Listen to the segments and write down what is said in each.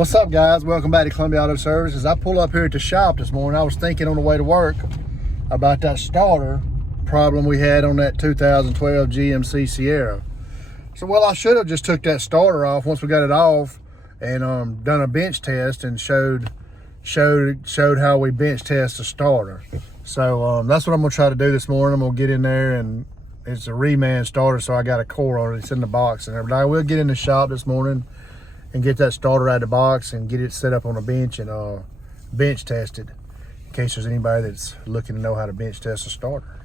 What's up, guys? Welcome back to Columbia Auto Services. I pulled up here at the shop this morning. I was thinking on the way to work about that starter problem we had on that 2012 GMC Sierra. So, well, I should have just took that starter off once we got it off and done a bench test and showed how we bench test a starter. So that's what I'm gonna try to do this morning. I'm gonna get in there, and it's a reman starter, so I got a core on it. It's in the box and everything. I will get in the shop this morning and get that starter out of the box and get it set up on a bench and bench test it in case there's anybody that's looking to know how to bench test a starter.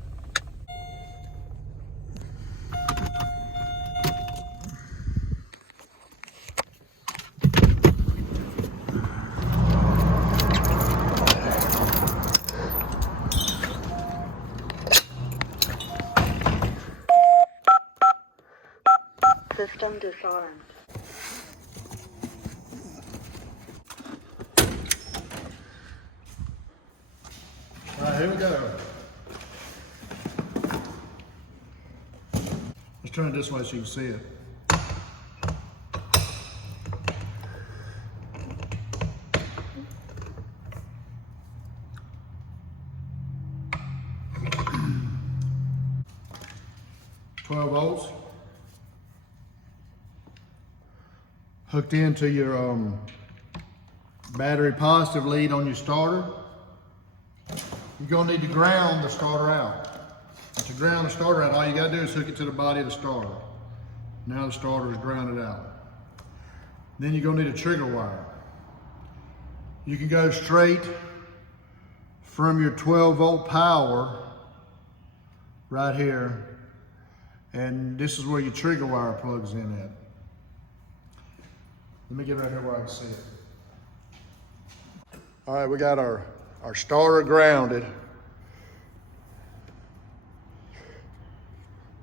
System disarmed. All right, here we go. Let's turn it this way so you can see it. $12 hooked into your battery positive lead on your starter. You're gonna need to ground the starter out. To ground the starter out, all you gotta do is hook it to the body of the starter. Now the starter is grounded out. Then you're gonna need a trigger wire. You can go straight from your 12-volt power right here, and this is where your trigger wire plugs in at. Let me get right here where I can see it. All right, we got our starter grounded.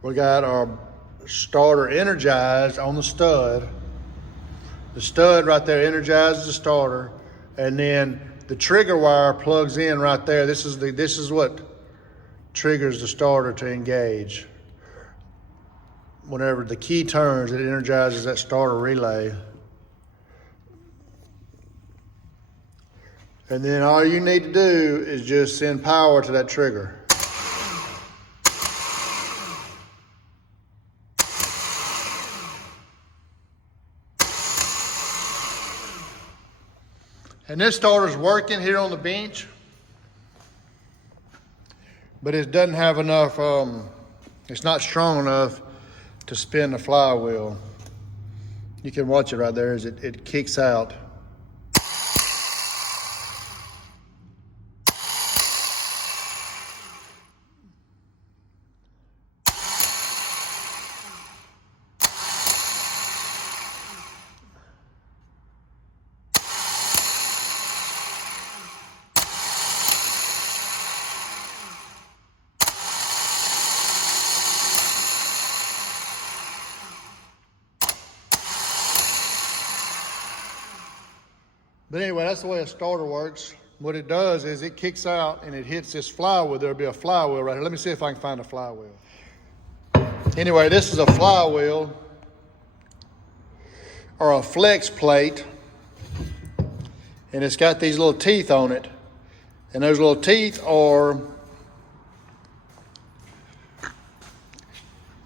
We got our starter energized on the stud. The stud right there energizes the starter, and then the trigger wire plugs in right there. This is what triggers the starter to engage. Whenever the key turns, it energizes that starter relay. And then all you need to do is just send power to that trigger. And this starter's working here on the bench, but it doesn't have enough, it's not strong enough to spin the flywheel. You can watch it right there as it kicks out. But anyway, that's the way a starter works. What it does is it kicks out and it hits this flywheel. There'll be a flywheel right here. Let me see if I can find a flywheel. Anyway, this is a flywheel or a flex plate. And it's got these little teeth on it. And those little teeth are,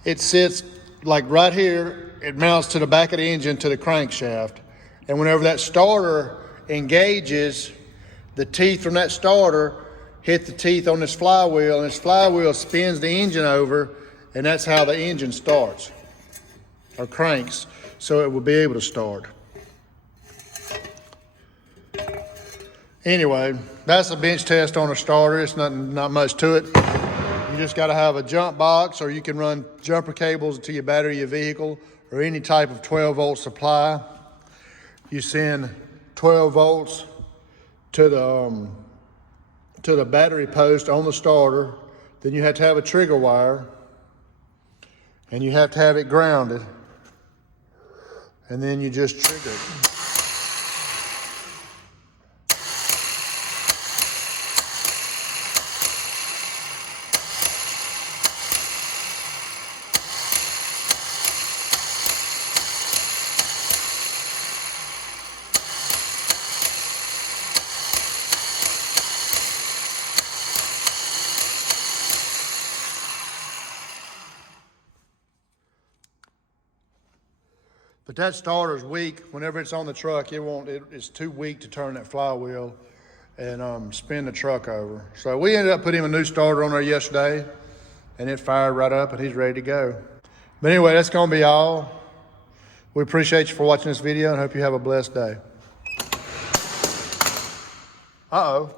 it sits like right here. It mounts to the back of the engine to the crankshaft. And whenever that starter engages, the teeth from that starter hit the teeth on this flywheel, and this flywheel spins the engine over, and that's how the engine starts or cranks, so it will be able to start. Anyway, that's a bench test on a starter. It's not much to it. You just got to have a jump box, or you can run jumper cables to your battery of your vehicle, or any type of 12-volt supply. You send 12 volts to the battery post on the starter. Then you have to have a trigger wire, and you have to have it grounded, and then you just trigger it. But that starter's weak. Whenever it's on the truck, it's too weak to turn that flywheel and spin the truck over. So we ended up putting him a new starter on there yesterday, and it fired right up, and he's ready to go. But anyway, that's gonna be all. We appreciate you for watching this video and hope you have a blessed day. Uh-oh.